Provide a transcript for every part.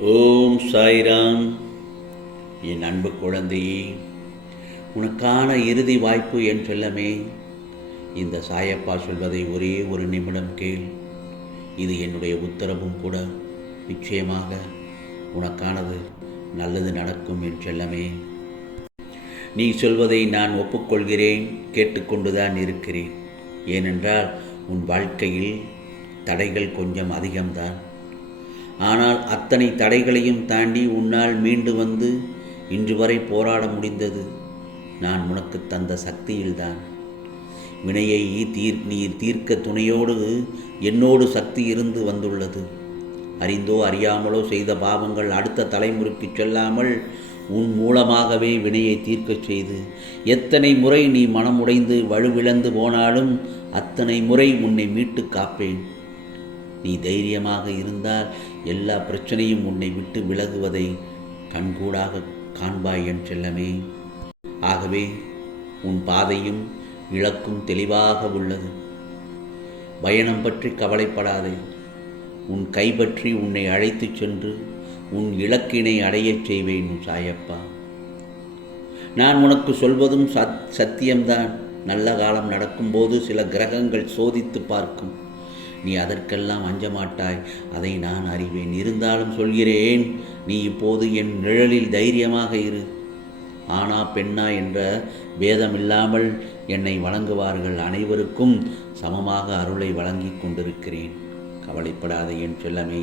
ஓம் சாய்ராம். என் அன்பு குழந்தையே உனக்கான இறுதி வாய்ப்பு என் செல்லமே. இந்த சாயப்பா சொல்வதை ஒரே ஒரு நிமிடம் கேள். இது என்னுடைய உத்தரவும் கூட. நிச்சயமாக உனக்கானது நல்லது நடக்கும் என் செல்லமே. நீ சொல்வதை நான் ஒப்புக்கொள்கிறேன் கேட்டுக்கொண்டுதான் இருக்கிறேன். ஏனென்றால் உன் வாழ்க்கையில் தடைகள் கொஞ்சம் அதிகம்தான். ஆனால் அத்தனை தடைகளையும் தாண்டி உன்னால் மீண்டு வந்து இன்று வரை போராட முடிந்தது. நான் உனக்கு தந்த சக்தியில்தான். வினையை தீர் நீர் தீர்க்க துணையோடு என்னோடு சக்தி இருந்து வந்துள்ளது. அறிந்தோ அறியாமலோ செய்த பாவங்கள் அடுத்த தலைமுறைக்கு செல்லாமல் உன் மூலமாகவே வினையை தீர்க்கச் செய்து எத்தனை முறை நீ மனமுடைந்து வலுவிழந்து போனாலும் அத்தனை முறை உன்னை மீட்டு காப்பேன். நீ தைரியமாக இருந்தால் எல்லா பிரச்சனையும் உன்னை விட்டு விலகுவதை கண்கூடாக காண்பாய் என் செல்லமே. ஆகவே உன் பாதையும் இலக்கும் தெளிவாக உள்ளது. பயணம் பற்றி கவலைப்படாதே. உன் கைப்பற்றி உன்னை அழைத்துச் சென்று உன் இலக்கினை அடையச் செய்வேன் உன் சாயப்பா. நான் உனக்கு சொல்வதும் சத் சத்தியம்தான். நல்ல காலம் நடக்கும்போது சில கிரகங்கள் சோதித்து பார்க்கும். நீ அதற்கெல்லாம் அஞ்ச மாட்டாய் அதை நான் அறிவேன். இருந்தாலும் சொல்கிறேன் நீ இப்போது என் நிழலில் தைரியமாக இரு. ஆனா பெண்ணா என்ற பேதமில்லாமல் என்னை வழங்குவார்கள் அனைவருக்கும் சமமாக அருளை வழங்கிக் கொண்டிருக்கிறேன். கவலைப்படாத என் செல்லமே.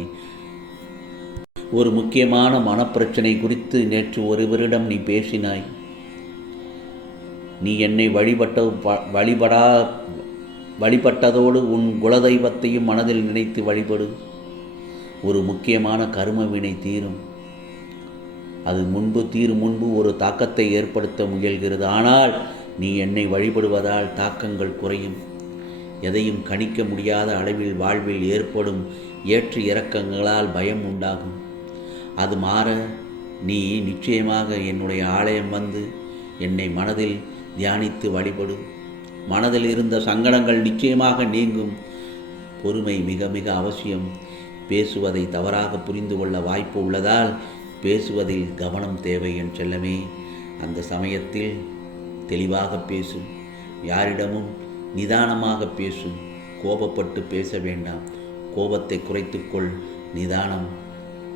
ஒரு முக்கியமான மனப்பிரச்சனை குறித்து நேற்று ஒருவரிடம் நீ பேசினாய். நீ என்னை வழிபட்ட வழிபடா வழிபட்டதோடு உன் குலதெய்வத்தையும் மனதில் நினைத்து வழிபடு. ஒரு முக்கியமான கரும வினை தீரும். அது முன்பு தீரும் முன்பு ஒரு தாக்கத்தை ஏற்படுத்த முயல்கிறது. ஆனால் நீ என்னை வழிபடுவதால் தாக்கங்கள் குறையும். எதையும் கணிக்க முடியாத அளவில் வாழ்வில் ஏற்படும் ஏற்று இறக்கங்களால் பயம் உண்டாகும். அது மாற நீ நிச்சயமாக என்னுடைய ஆலயம் வந்து என்னை மனதில் தியானித்து வழிபடும் மனதில் இருந்த சங்கடங்கள் நிச்சயமாக நீங்கும். பொறுமை மிக மிக அவசியம். பேசுவதை தவறாக புரிந்து கொள்ள வாய்ப்பு உள்ளதால் பேசுவதில் கவனம் தேவை என் செல்லமே. அந்த சமயத்தில் தெளிவாக பேசும் யாரிடமும் நிதானமாக பேசும் கோபப்பட்டு பேச வேண்டாம். கோபத்தை குறைத்துக்கொள். நிதானம்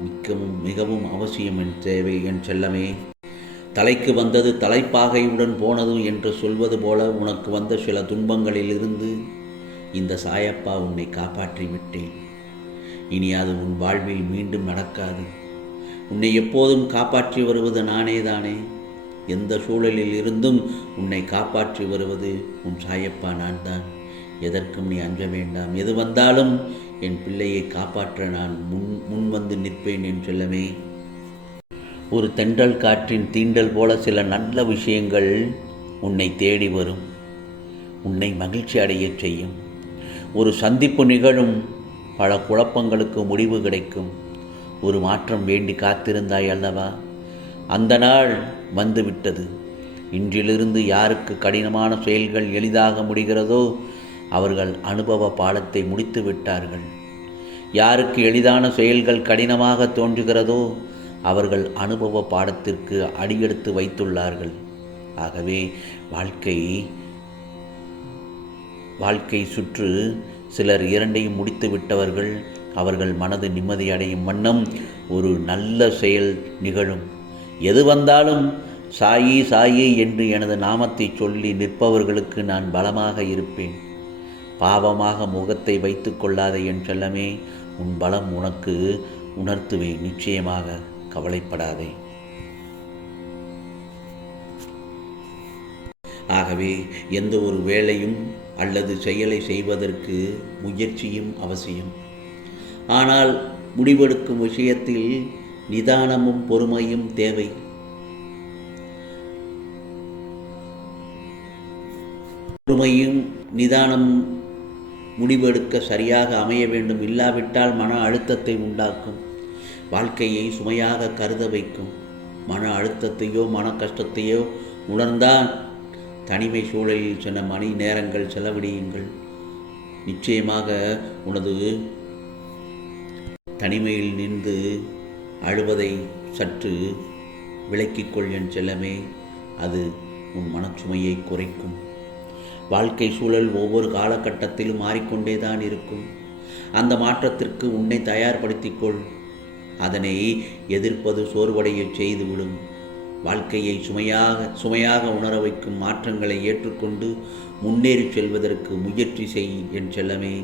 மிக்கவும் மிகவும் அவசியம் என் தேவை என் செல்லமே. தலைக்கு வந்தது தலைப்பாகையுடன் போனது என்று சொல்வது போல உனக்கு வந்த சில துன்பங்களிலிருந்து இந்த சாயப்பா உன்னை காப்பாற்றி விட்டேன் இனி அது உன் வாழ்வில் மீண்டும் நடக்காது. உன்னை எப்போதும் காப்பாற்றி வருவது நானே தானே எந்த சூழலில் இருந்தும் உன்னை காப்பாற்றி வருவது உன் சாயப்பா நான் தான் எதற்கும் நீ அஞ்ச வேண்டாம். எது வந்தாலும் என் பிள்ளையை காப்பாற்ற நான் முன் முன் வந்து நிற்பேன் என் செல்லமே. ஒரு தென்றல் காற்றின் தீண்டல் போல சில நல்ல விஷயங்கள் உன்னை தேடி வரும். உன்னை மகிழ்ச்சி அடையச் செய்யும். ஒரு சந்திப்பு நிகழும். பல குழப்பங்களுக்கு முடிவு கிடைக்கும். ஒரு மாற்றம் வேண்டி காத்திருந்தாய் அல்லவா? அந்த நாள் வந்துவிட்டது. இன்றிலிருந்து யாருக்கு கடினமான செயல்கள் எளிதாக முடிகிறதோ அவர்கள் அனுபவ பாடத்தை முடித்து விட்டார்கள் யாருக்கு எளிதான செயல்கள் கடினமாக தோன்றுகிறதோ அவர்கள் அனுபவ பாடத்திற்கு அடியெடுத்து வைத்துள்ளார்கள். ஆகவே வாழ்க்கை வாழ்க்கை சுற்று சிலர் இரண்டையும் முடித்து விட்டவர்கள் அவர்கள் மனது நிம்மதியடையும் வண்ணம் ஒரு நல்ல செயல் நிகழும். எது வந்தாலும் சாயி சாயி என்று எனது நாமத்தை சொல்லி நிற்பவர்களுக்கு நான் பலமாக இருப்பேன். பாவமாக முகத்தை வைத்து கொள்ளாத என் செல்லமே உன் பலம் உனக்கு உணர்த்துவேன் நிச்சயமாக. கவலைப்படாதே. ஆகவே எந்த ஒரு வேலையும் அல்லது செயலை செய்வதற்கு முயற்சியும் அவசியம். ஆனால் முடிவெடுக்கும் விஷயத்தில் நிதானமும் பொறுமையும் தேவை. பொறுமையும் நிதானம் முடிவெடுக்க சரியாக அமைய வேண்டும். இல்லாவிட்டால் மன அழுத்தத்தை உண்டாக்கும். வாழ்க்கையை சுமையாக கருத வைக்கும். மன அழுத்தத்தையோ மன கஷ்டத்தையோ உணர்ந்தால் தனிமை சூழலில் சில மணி நேரங்கள் செலவிடியுங்கள் நிச்சயமாக உனது தனிமையில் நின்று அழுவதை சற்று விலக்கிக்கொள் என் செல்லமே. அது உன் மனச்சுமையை குறைக்கும். வாழ்க்கை சூழல் ஒவ்வொரு காலகட்டத்திலும் மாறிக்கொண்டே தான் இருக்கும். அந்த மாற்றத்திற்கு உன்னை தயார்படுத்திக்கொள் அதனை எதிர்ப்பது சோர்வடையச் செய்துவிடும். வாழ்க்கையை சுமையாக சுமையாக உணர வைக்கும் மாற்றங்களை ஏற்றுக்கொண்டு முன்னேறி செல்வதற்கு முயற்சி செய் என் செல்லமே.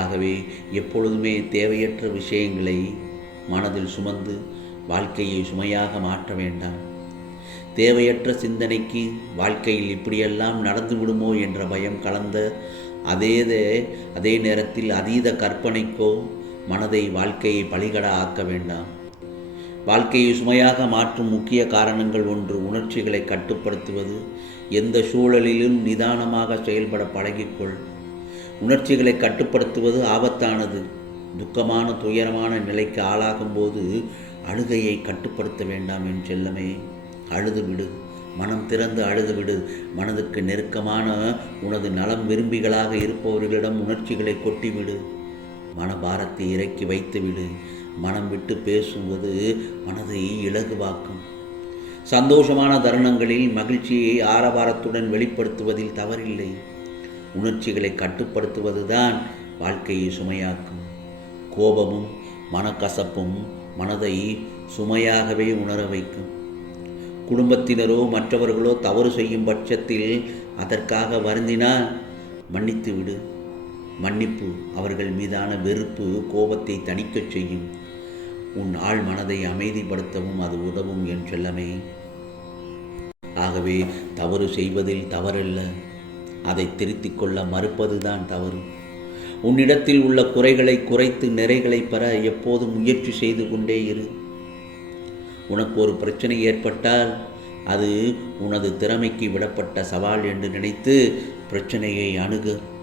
ஆகவே எப்பொழுதுமே தேவையற்ற விஷயங்களை மனதில் சுமந்து வாழ்க்கையை சுமையாக மாற்ற வேண்டாம். தேவையற்ற சிந்தனைக்கு வாழ்க்கையில் இப்படியெல்லாம் நடந்து விடுமோ என்ற பயம் கலந்த அதே அதே நேரத்தில் அதீத கற்பனைக்கோ மனதை வாழ்க்கையை பலிகட ஆக்க வேண்டாம். வாழ்க்கையை சுமையாக மாற்றும் முக்கிய காரணங்கள் ஒன்று உணர்ச்சிகளை கட்டுப்படுத்துவது. எந்த சூழலிலும் நிதானமாக செயல்பட பழகிக்கொள். உணர்ச்சிகளை கட்டுப்படுத்துவது ஆபத்தானது. துக்கமான துயரமான நிலைக்கு ஆளாகும்போது அழுகையை கட்டுப்படுத்த வேண்டாம் என் செல்லமே. அழுது விடு. மனம் திறந்து அழுது விடு. மனதுக்கு நெருக்கமான உனது நலம் விரும்பிகளாக இருப்பவர்களிடம் உணர்ச்சிகளை கொட்டிவிடு. மனபாரத்தை இறக்கி வைத்துவிடு. மனம் விட்டு பேசுவது மனதை இலகுவாக்கும். சந்தோஷமான தருணங்களில் மகிழ்ச்சியை ஆரவாரத்துடன் வெளிப்படுத்துவதில் தவறில்லை. உணர்ச்சிகளை கட்டுப்படுத்துவதுதான் வாழ்க்கையை சுமையாக்கும். கோபமும் மனக்கசப்பும் மனதை சுமையாகவே உணர வைக்கும். குடும்பத்தினரோ மற்றவர்களோ தவறு செய்யும் பட்சத்தில் அதற்காக வருந்தினால் மன்னித்து விடு மன்னிப்பு அவர்கள் மீதான வெறுப்பு கோபத்தை தணிக்கச் செய்யும். உன் ஆள் மனதை அமைதிப்படுத்தவும் அது உதவும் என் செல்லமே. ஆகவே தவறு செய்வதில் தவறல்ல. அதை திருத்திக் கொள்ள மறுப்பதுதான் தவறு. உன்னிடத்தில் உள்ள குறைகளை குறைத்து நிறைகளை பெற எப்போதும் முயற்சி செய்து கொண்டே இரு. உனக்கு ஒரு பிரச்சனை ஏற்பட்டால் அது உனது திறமைக்கு விடப்பட்ட சவால் என்று நினைத்து பிரச்சனையை அணுகு.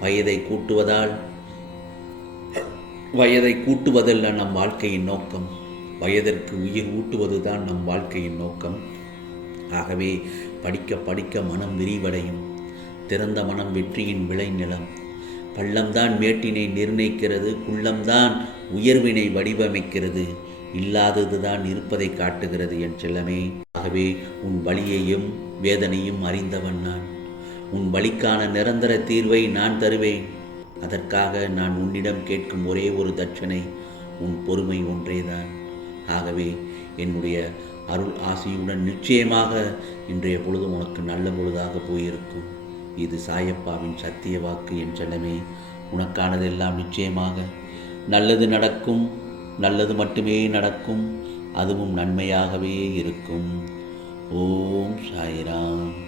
வயதை கூட்டுவதால் வயதை கூட்டுவதல்ல நம் வாழ்க்கையின் நோக்கம். வயதிற்கு உயிர் ஊட்டுவதுதான் நம் வாழ்க்கையின் நோக்கம். ஆகவே படிக்க படிக்க மனம் விரிவடையும். திறந்த மனம் வெற்றியின் விளைநிலம் பள்ளம்தான் மேட்டினை நிர்ணயிக்கிறது குள்ளம்தான் உயர்வினை வடிவமைக்கிறது. இல்லாததுதான் இருப்பதை காட்டுகிறது என் செல்லமே. ஆகவே உன் வழியையும் வேதனையும் அறிந்தவன் நான். உன் வழிக்கான நிரந்தர தீர்வை நான் தருவேன். அதற்காக நான் உன்னிடம் கேட்கும் ஒரே ஒரு தட்சணை உன் பொறுமை ஒன்றேதான். ஆகவே என்னுடைய அருள் ஆசையுடன் நிச்சயமாக இன்றைய பொழுது உனக்கு நல்ல பொழுதாக போயிருக்கும். இது சாயப்பாவின் சத்திய வாக்கு என் செல்லமே. உனக்கானதெல்லாம் நிச்சயமாக நல்லது நடக்கும் நல்லது மட்டுமே நடக்கும் அதுவும் நன்மையாகவே இருக்கும். ஓம் சாய்ராம்.